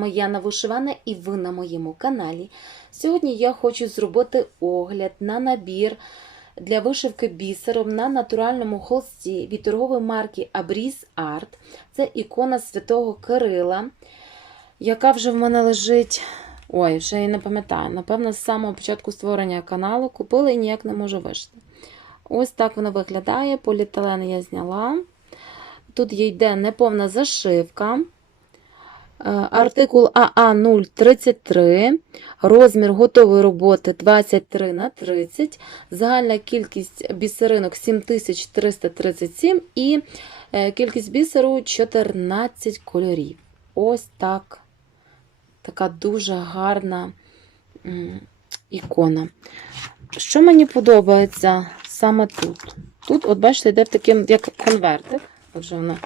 Вами Яна Вишивана і ви на моєму каналі. Сьогодні я хочу зробити огляд на набір для вишивки бісером на натуральному холсті від торгової марки Abris Art. Це ікона святого Кирила, яка вже в мене лежить. Ой, вже я не пам'ятаю. Напевно, з самого початку створення каналу купила і ніяк не можу вишити. Ось так вона виглядає. Поліетилен я зняла. Тут йде неповна зашивка. Е, Артикул АА033, розмір готової роботи 23 на 30, загальна кількість бісеринок 7337 і е, кількість бісеру 14 кольорів. Ось так. Така дуже гарна ікона. Що мені подобається саме тут? Тут, от бачите, йде в таким, як конвертик. Отже, вона.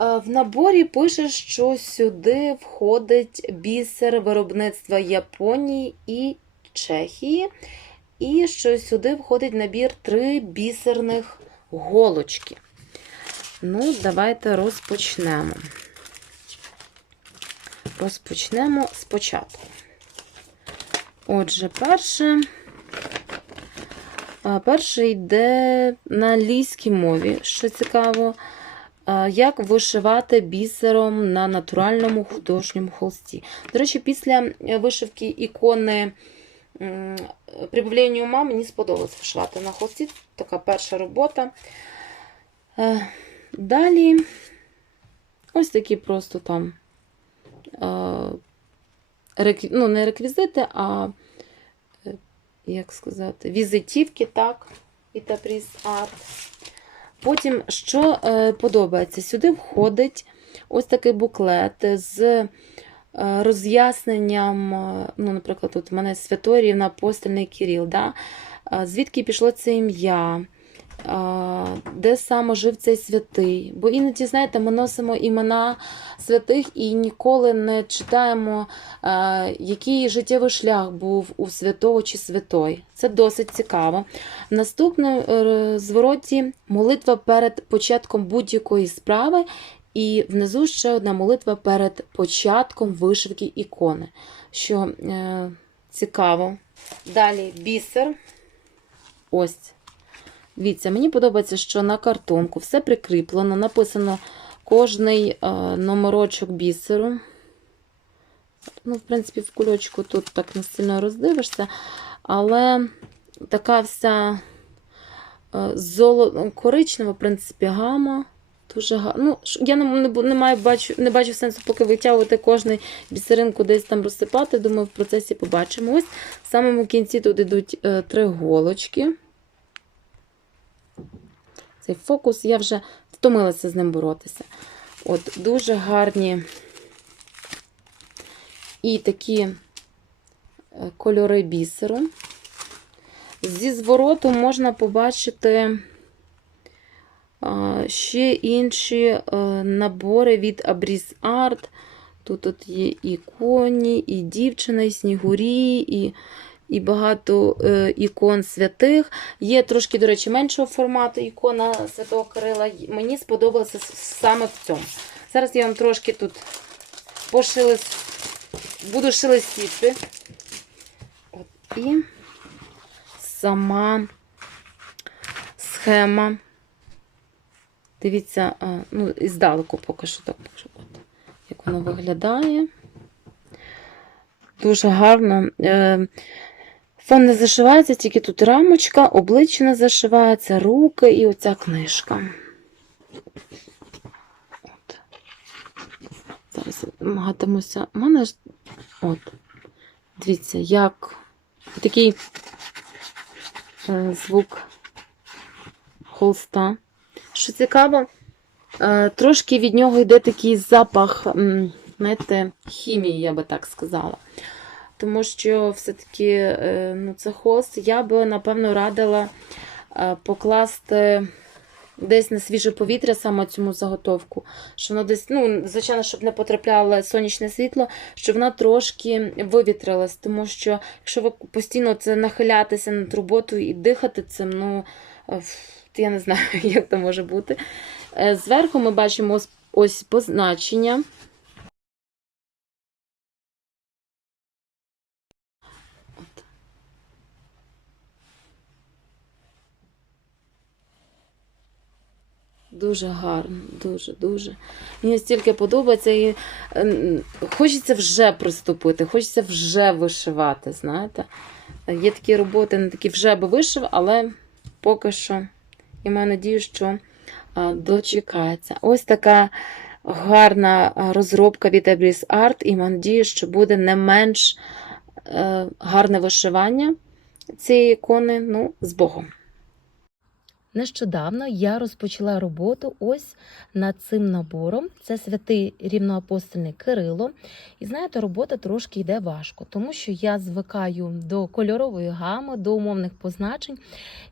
В наборі пише, що сюди входить бісер виробництва Японії і Чехії. І що сюди входить набір три бісерних голочки. Ну, давайте розпочнемо. Розпочнемо спочатку. Отже, перше. А, Перший йде на англійській мові, що цікаво, як вишивати бісером на натуральному художньому холсті. До речі, після вишивки ікони прибавлення ума мені сподобалось вишивати на холсті. Така перша робота. Е, Далі ось такі просто там е, ну, не реквізити, а е, як сказати, візитівки, так, і Арт. Потім, що е, подобається, сюди входить ось такий буклет з е, роз'ясненням, е, ну, наприклад, тут в мене Святорівна, Постельний Кирил, да? звідки пішло це ім'я, де саме жив цей святий. Бо іноді, знаєте, ми носимо імена святих і ніколи не читаємо, е, який життєвий шлях був у святого чи святої. Це досить цікаво. В наступному е, звороті молитва перед початком будь-якої справи. І внизу ще одна молитва перед початком вишивки ікони, що е, цікаво. Далі бісер. Ось. Дивіться, мені подобається, що на картонку все прикріплено, написано кожний е, номерочок бісеру. Ну, в принципі, в кульочку тут так не сильно роздивишся, але така вся е, золо... коричнева, в принципі, гама. Дуже гарно. Ну, я не, не, не, маю, бачу, не бачу сенсу, поки витягувати кожний бісеринку десь там розсипати. Думаю, в процесі побачимо. Ось в самому кінці тут йдуть е, три голочки. Цей фокус, я вже втомилася з ним боротися. От, дуже гарні і такі е, кольори бісеру. Зі звороту можна побачити ще інші е, набори від Abris Art. Тут от є і коні, і дівчина, і снігурі, і, і багато е, ікон святих. Є трошки, до речі, меншого формату ікона Святого Кирила. Мені сподобалося саме в цьому. Зараз я вам трошки тут пошили, буду шелестіти. От, і сама схема. Дивіться, ну, і здалеку що так. Як воно виглядає. Дуже гарно. Фон не зашивається, тільки тут рамочка, обличчя не зашивається, руки і оця книжка. От. Зараз намагатимуся. У мене ж. От. Дивіться, як такий е, звук холста. Що цікаво, е, трошки від нього йде такий запах, знаєте, хімії, я би так сказала. Тому що все-таки е, ну, це холст, я би, напевно, радила е, покласти десь на свіже повітря саме цьому заготовку, що воно десь, ну, звичайно, щоб не потрапляло сонячне світло, щоб вона трошки вивітрилась, тому що якщо ви постійно це нахилятися над роботою і дихати цим, ну я не знаю, як це може бути. Е, Зверху ми бачимо ось позначення. Дуже гарно, дуже, дуже. Мені стільки подобається і ем, хочеться вже приступити, хочеться вже вишивати, знаєте. Є такі роботи, не такі вже би вишив, але поки що я маю надію, що дочекається. Ось така гарна розробка від Ebris Art, і маю надію, що буде не менш е, гарне вишивання цієї ікони, ну, з Богом. Нещодавно я розпочала роботу ось над цим набором. Це святий рівноапостольний Кирило. І знаєте, робота трошки йде важко, тому що я звикаю до кольорової гами, до умовних позначень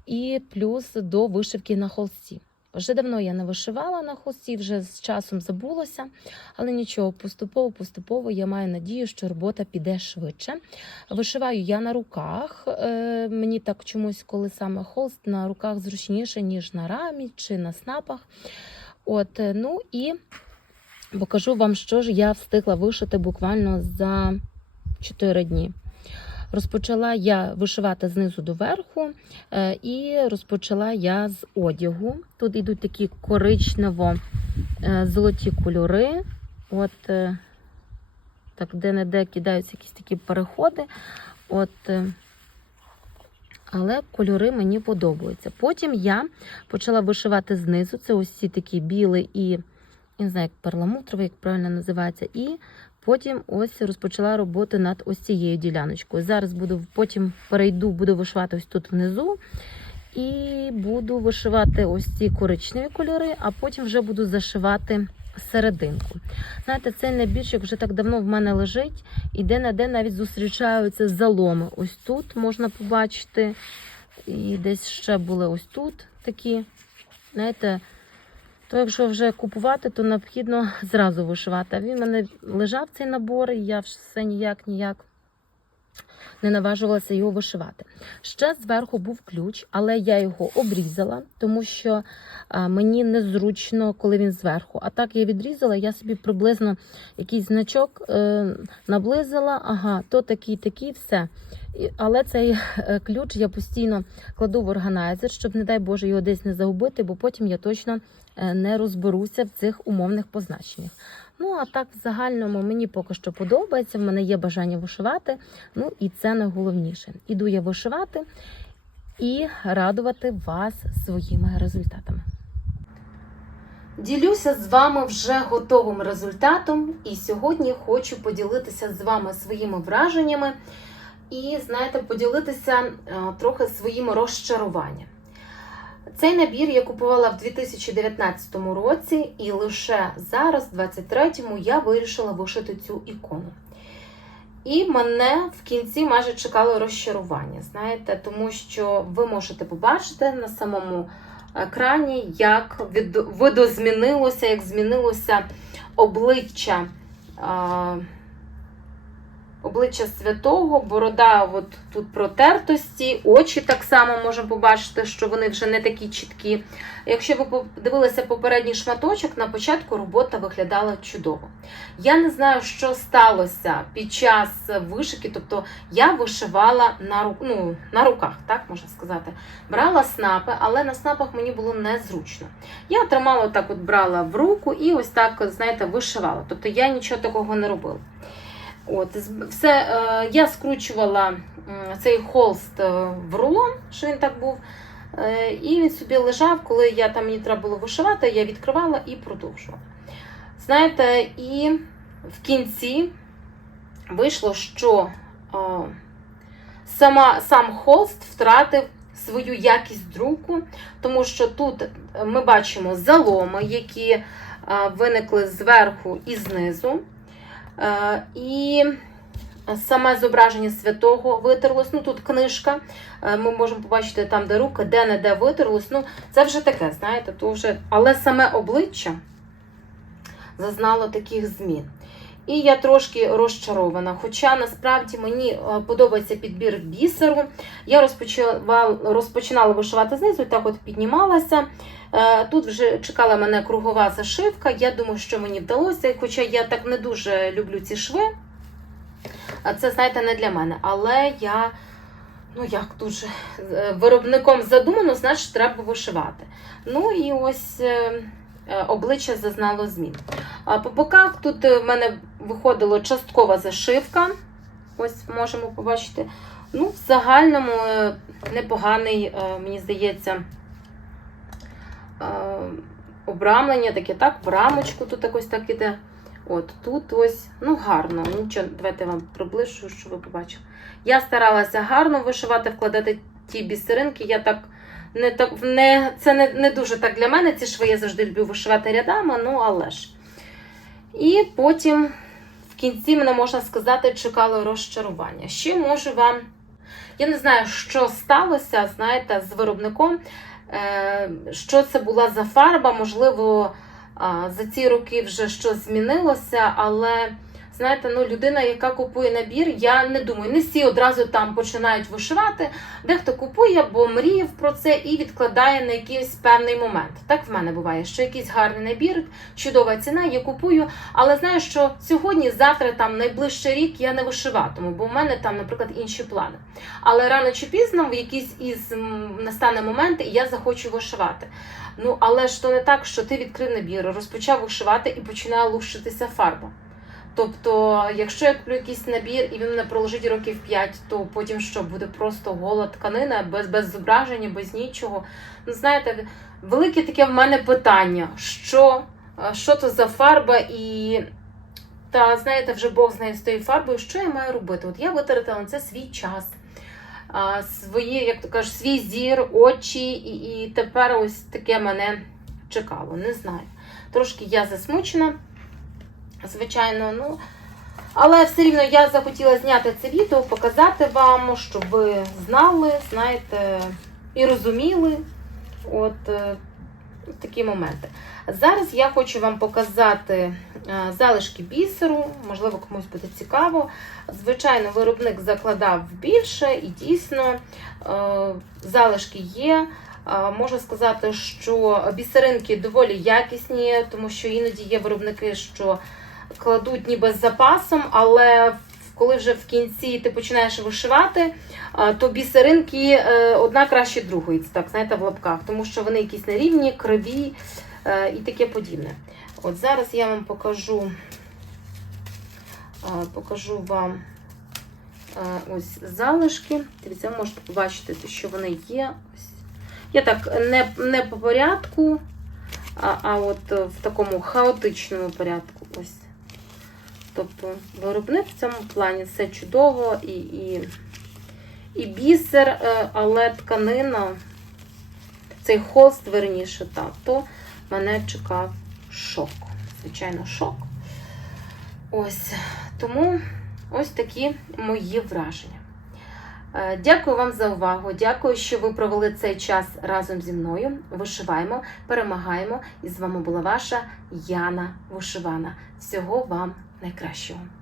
і плюс до вишивки на холсті. Вже давно я не вишивала на холсті, вже з часом забулося, але нічого, поступово-поступово я маю надію, що робота піде швидше. Вишиваю я на руках. Е, мені так чомусь, коли саме холст на руках зручніше, ніж на рамі чи на снапах. От, е, ну і покажу вам, що ж я встигла вишити буквально за 4 дні. Розпочала я вишивати знизу до верху, е, і розпочала я з одягу. Тут йдуть такі коричнево-золоті кольори. От е, так, де-не-де кидаються якісь такі переходи. От, е, але кольори мені подобаються. Потім я почала вишивати знизу. Це ось ці такі білий і, не знаю, як перламутровий, як правильно називається. І потім ось розпочала роботу над ось цією діляночкою. Зараз буду потім перейду, буду вишивати ось тут внизу. І буду вишивати ось ці коричневі кольори, а потім вже буду зашивати серединку. Знаєте, цей набірчик вже так давно в мене лежить, і де-не-де навіть зустрічаються заломи. Ось тут можна побачити. І десь ще були ось тут такі. Знаєте, то якщо вже купувати, то необхідно зразу вишивати. Він в мене лежав цей набор, і я все ніяк ніяк не наважувалася його вишивати. Ще зверху був ключ, але я його обрізала, тому що мені незручно, коли він зверху. А так я відрізала, я собі приблизно якийсь значок е, наблизила, ага, то такий, такий, все. Але цей е, ключ я постійно кладу в органайзер, щоб, не дай Боже, його десь не загубити, бо потім я точно е, не розберуся в цих умовних позначеннях. Ну, а так, в загальному мені поки що подобається, в мене є бажання вишивати, ну і це найголовніше. Іду я вишивати і радувати вас своїми результатами. Ділюся з вами вже готовим результатом, і сьогодні хочу поділитися з вами своїми враженнями і, знаєте, поділитися е, трохи своїм розчаруванням. Цей набір я купувала в 2019 році, і лише зараз, в 23-му, я вирішила вишити цю ікону. І мене в кінці майже чекало розчарування, знаєте, тому що ви можете побачити на самому екрані, як видозмінилося, як змінилося обличчя. Обличчя святого, борода от тут протертості, очі так само можемо побачити, що вони вже не такі чіткі. Якщо ви подивилися попередній шматочок, на початку робота виглядала чудово. Я не знаю, що сталося під час вишики, тобто я вишивала на, ну, на руках, так можна сказати. Брала снапи, але на снапах мені було незручно. Я тримала так, от брала в руку і ось так, знаєте, вишивала. Тобто я нічого такого не робила. От, все, е, я скручувала цей холст е, в рулон, що він так був. Е, і він собі лежав, коли я там мені треба було вишивати, я відкривала і продовжувала. Знаєте, і в кінці вийшло, що сама, сам холст втратив свою якість друку, тому що тут ми бачимо заломи, які виникли зверху і знизу. Е, І Саме зображення святого витерлось. Ну тут книжка. Е, Ми можемо побачити там, де руки, де не де витерлось. Ну, це вже таке, знаєте, то вже. Але саме обличчя зазнало таких змін. І я трошки розчарована. Хоча насправді мені е, подобається підбір бісеру. Я розпочала, розпочинала вишивати знизу, і так от піднімалася. Е, Тут вже чекала мене кругова зашивка. Я думаю, що мені вдалося, хоча я так не дуже люблю ці шви. Це, знаєте, не для мене. Але я, ну як дуже е, виробником задумано, значить, треба вишивати. Ну і ось обличчя зазнало змін. А по боках тут е, в мене виходила часткова зашивка. Ось можемо побачити. Ну, в загальному е, непоганий, е, мені здається, обрамлення таке, так, в рамочку тут якось так іде. От тут ось, ну гарно. Нічого, давайте вам приближу, щоб ви побачили. Я старалася гарно вишивати, вкладати ті бісеринки. Я так не так не це не, не дуже так для мене. Ці шви я завжди люблю вишивати рядами, ну але ж. І потім в кінці мене можна сказати, чекало розчарування. Ще можу вам. Я не знаю, що сталося, знаєте, з виробником. Е, Що це була за фарба, можливо. За ці роки вже щось змінилося, але знаєте, ну людина, яка купує набір, я не думаю, не всі одразу там починають вишивати. Дехто купує, бо мріяв про це і відкладає на якийсь певний момент. Так в мене буває, що якийсь гарний набір, чудова ціна, я купую. Але знаю, що сьогодні, завтра, там найближчий рік я не вишиватиму, бо в мене там, наприклад, інші плани. Але рано чи пізно, в якийсь із настане момент, і я захочу вишивати. Ну, але ж то не так, що ти відкрив набір, розпочав вишивати і починає лущитися фарба. Тобто, якщо я куплю якийсь набір і він мене пролежить років 5, то потім що буде просто гола тканина, без, без зображення, без нічого. Ну, знаєте, велике таке в мене питання, що, е, що то за фарба, і та знаєте, вже Бог знає з тією фарбою, що я маю робити? От я витратила на це свій час свої, як то кажуть, свій зір, очі, і, і тепер ось таке мене чекало. Не знаю. Трошки я засмучена, звичайно, ну. Але все рівно я захотіла зняти це відео, показати вам, щоб ви знали, знаєте, і розуміли от е, такі моменти. Зараз я хочу вам показати е, залишки бісеру, можливо, комусь буде цікаво. Звичайно, виробник закладав більше і дійсно е, залишки є. Можу сказати, що бісеринки доволі якісні, тому що іноді є виробники, що кладуть ніби з запасом, але коли вже в кінці ти починаєш вишивати, то бісеринки е, одна краще другої, так, знаєте, в лапках, тому що вони якісь нерівні, криві е, і таке подібне. От зараз я вам покажу, покажу вам е, ось залишки. Дивіться, ви можете побачити, що вони є. Я так не, не по порядку, а, а от в такому хаотичному порядку. Ось. Тобто виробник в цьому плані все чудово і, і, і бісер, е, але тканина, цей холст, верніше, так, то мене чекав шок. Звичайно, шок. Ось. Тому ось такі мої враження. Е, Дякую вам за увагу. Дякую, що ви провели цей час разом зі мною. Вишиваємо, перемагаємо. І з вами була ваша Яна Вишивана. Всього вам найкращого.